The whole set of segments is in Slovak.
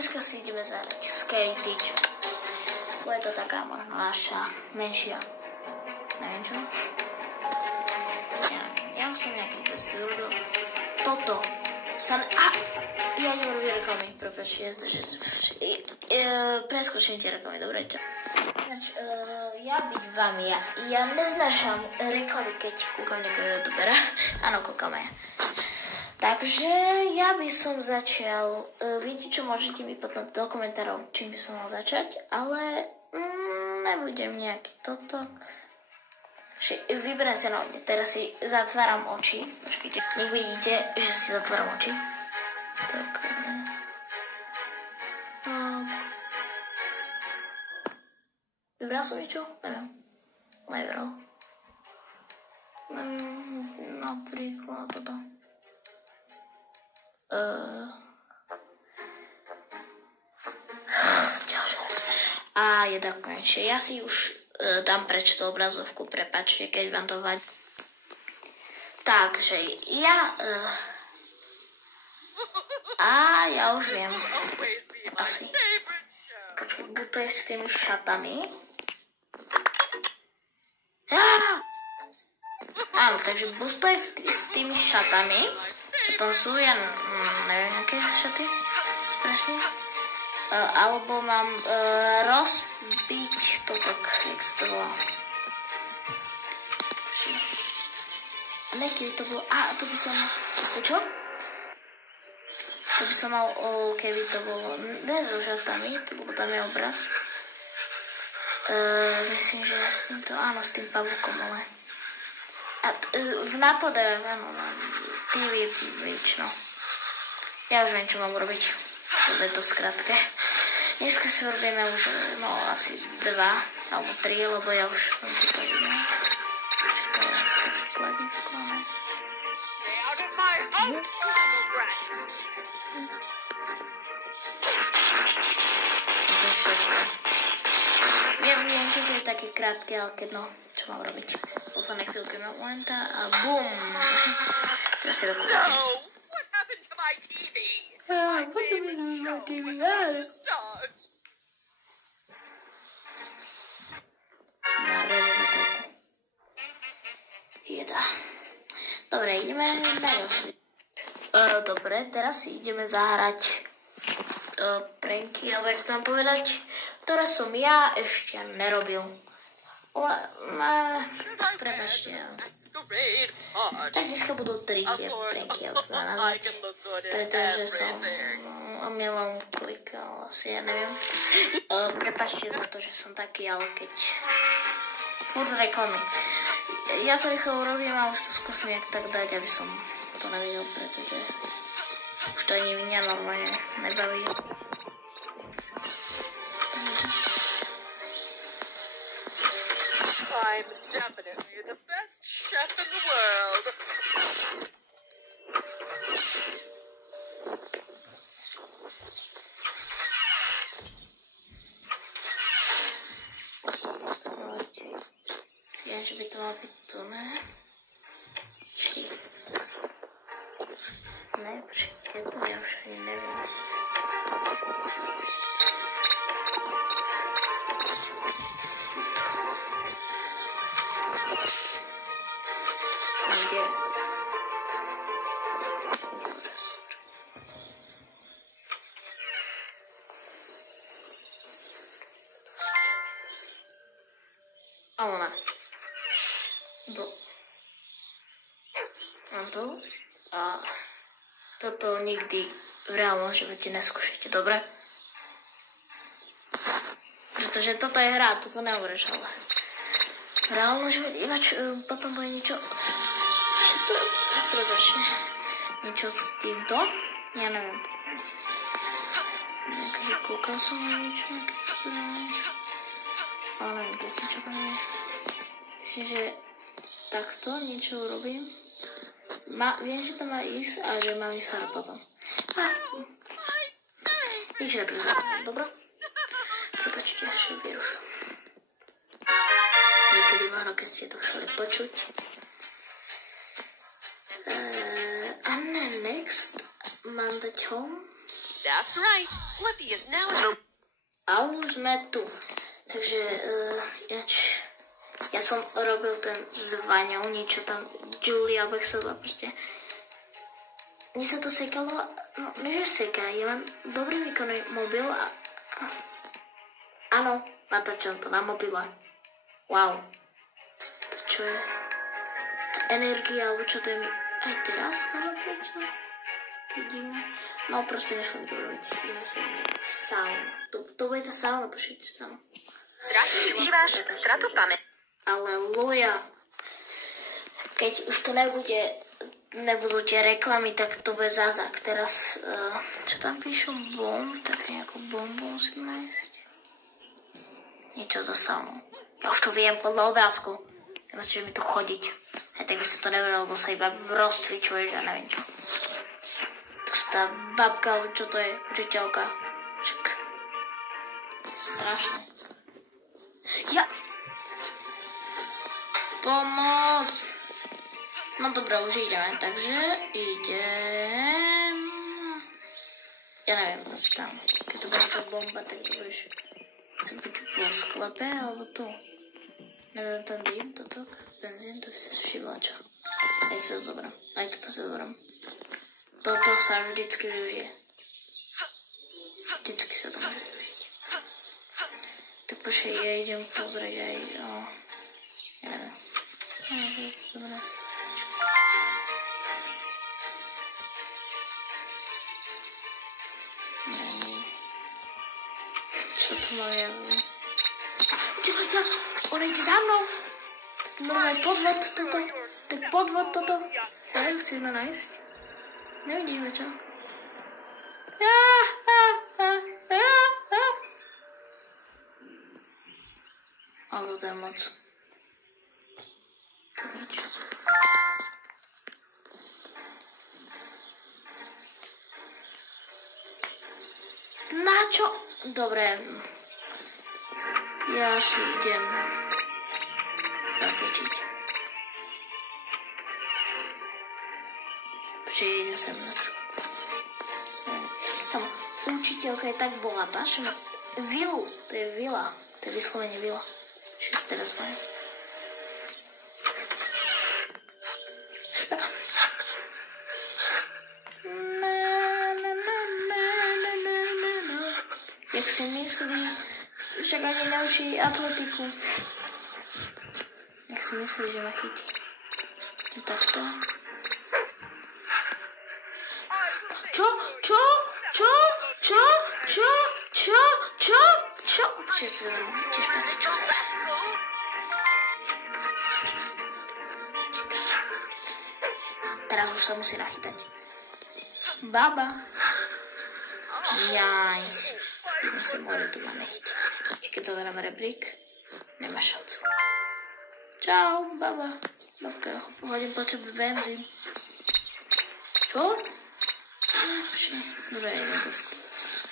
dneska si ideme zahrať Scary Teacher. Bude to taká možno naša menšia, neviem čo. Ja už som nejaký testy urobil. Toto sa... ja idem robiť reklamy, prepáčte, preskočím tie reklamy, dobre? Ja byť vám ja neznášam reklamy, keď kúkam nejakého youtubera. Áno, kúkame. Takže ja by som začal, viete čo, môžete mi potom do komentárov, čím by som mal začať, ale nebudem nejaký toto. Vyberám sa na hodne, teraz si zatváram oči, počkajte, nech vidíte, že si zatváram oči. Tak, vybral som niečo? Neviem. Nevybral. Napríklad toto. A je tak konečne. Ja si už dám preč tú obrazovku, prepáčte, keď vám to vadí. Takže ja... ja už viem. Asi. Počkaj, buď to je s tými šatami. Áno, takže buď to je s tými šatami. Čo tam sú? Ja neviem, aké šaty presne. Alebo mám rozbiť to tak, jak sa to volá. A ne, keby to bolo... to by som... To čo? To by som mal, keby to bolo... Ne so šatami, to bolo tam je obraz. Myslím, že s týmto... Áno, s tým pavúkom, ale... A v nápade, áno, TV no. Ja už viem, čo mám robiť. To je to skrátke. Dneska si robíme už, asi 2 alebo 3, lebo ja už som tu povedal. Počkaj, ja si taký kladívko, ne? To je všetko. Neviem, čo to je také krátke, ale keď čo mám robiť? Posledné chvíľky mám momenta a BUM! Teraz si dokúpim. What happened to my TV? My favorite show was about to start. Jeda. Dobre, ideme na ďalší. Dobre, teraz si ideme zahrať pranky, alebo jak to mám povedať, ktoré som ja ešte nerobil. Prepačte. Tak dneska budú 3 tie pranky, ako to nazvať, pretože som omylom klikal, asi ja neviem. Prepačte za to, že som taký, ale keď furt reklamy. Ja to rýchlo urobím a už to skúsim jak tak dať, aby som to nevidel, pretože už to ani mňa normálne nebaví. I'm definitely the best chef in the world. Viem, že by to malo byť tu, ne? Ne, počkej, to ja už ani neviem. Kde? Dobre, super. A ona. Mám to. A toto nikdy v reálnom živote neskúšajte, dobre? Pretože toto je hra, toto nehovoríš, ale v reálnom živote, ináč potom bude niečo, čo to je, prepáčte, niečo s týmto, ja neviem. Takže kúkal som na niečo, ale neviem, presne čo tam je. Myslím, že takto niečo urobím. Viem, že to má ísť a že mám ísť hra potom. Nič nepriznám, dobro? Prepačte, ešte vyrušujem. Niekedy možno, keď ste to chceli počuť. A next mám dať home. That's right. Blippi is now... A už sme tu. Takže, ja som robil ten s Vaňou, niečo tam, Julia, alebo jak sa to proste. Mne sa to sekalo, no, neže seká, ja mám dobrý výkonný mobil a áno, natáčam to na mobile. Wow. To čo je? Tá energia, alebo čo to je mi aj teraz dáva prečo? To je divné. No proste nešlo mi to robiť. Ideme sa sauna. To bude tá sauna, pošlite tam. Využíváš stratu pamäti. Aleluja. Keď už to nebudú tie reklamy, tak to bude zázrak. Teraz, čo tam píšu? Bomb? Tak nejakú bombu musím nájsť. Niečo so saunou. Ja už to viem podľa obrázku. Nemusíš mi tu chodiť. Aj tak by sa to nevedelo, lebo sa iba rozcvičuješ a neviem čo. To tá babka, čo to je? Učiteľka. Čak. Strašné. Ja! Pomoc! No dobré, už ideme, takže idem... Ja neviem, asi tam. Keď to bude tá bomba, tak to budeš... Chcem buď vo sklepe, alebo tu. Neviem, ten dým, toto, benzín, to by si všimla, čo? Aj si to zoberám, aj toto si zoberám. Toto sa vždycky využije. Vždycky sa to môže využiť. Tak počkej, ja idem pozrieť aj... ja neviem. Zoberám si sečku. Neviem. Čo tu mám ja? Čo? Ja? Ona ide za mnou! Normálne podvod toto. To je podvod toto. Ja chceme nájsť. Nevidíme čo. Ale to je moc. To nič. Na čo? Dobre. Ja si idem zacvičiť. Počkej, idem sem na strhu. Tam učiteľka je tak bohatá, že má vilu. To je vila. To je vyslovene vila. Všetko teraz majú. Jak si myslí, však ani neučí atletiku. Jak si myslí, že ma chytí. Takto. Čo? Čo si zoberiem? Tiež pasí, čo zase? Teraz už sa musí nachytať. Baba. Jajs. Idem sa more, tu máme chytiť. Či keď zoberáme rebrík, nemá šancu. Čau, baba. Babka, hodím po tebe benzín. Čo? Dobre, idem to skús.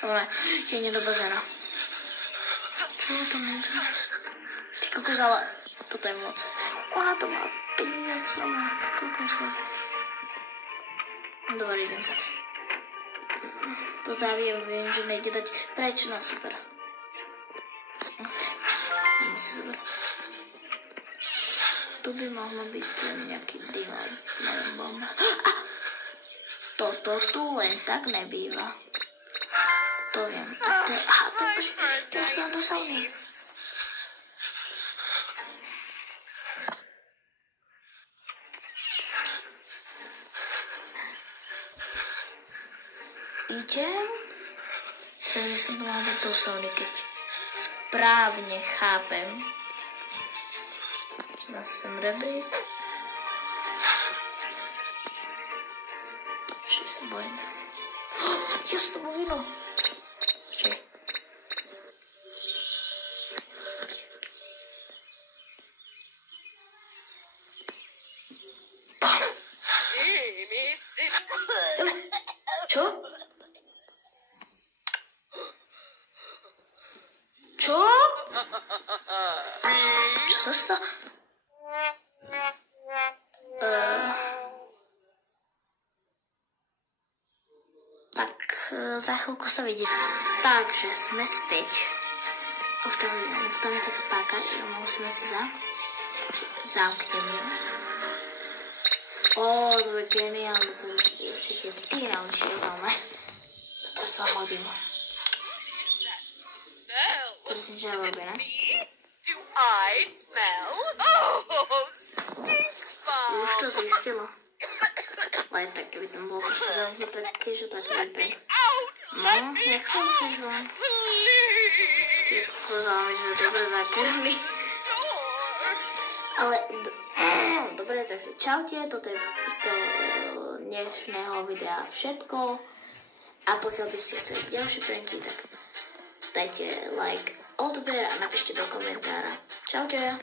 Dobre, ja idem do bazéna. Čo to niečo? Ty kokos, ale toto je moc. Ona to má 5 minút sama. Koľko sa zase. Dobre, idem sa. Toto ja viem, že nejde dať preč, no super. Idem si zobrať. Tu by mohlo byť nejaký dým, neviem, bomba. Toto tu len tak nebýva. To viem. A teraz to do sauny. Idem. Teraz by som bola do sauny, keď správne chápem. Dám sem rebrík. Ešte sa bojím. Ja s tobou vino. Počkej. Čo? Čo? Čo sa stalo? Tak za chvíľku sa vidí. Takže sme späť. Už to vidím, tam je taká páka, musíme si zamknem ju. To je geniálne, to je určite najlepšie veľmi. To sa hodím. Prosím, že ja robím, ne? Do I smell? Oh, stinkball! Už to zistilo. Ale tak, keby tam bolo ešte zamknuté, tiež to tak vypne. No, jak sa myslíš von? Ty pozval, my sme dobre zakrli. Ale, dobre, takže čaute, toto je z toho dnešného videa všetko. A pokiaľ by ste chceli ďalšie pranky, tak dajte like, odber a napíšte do komentára. Čaute.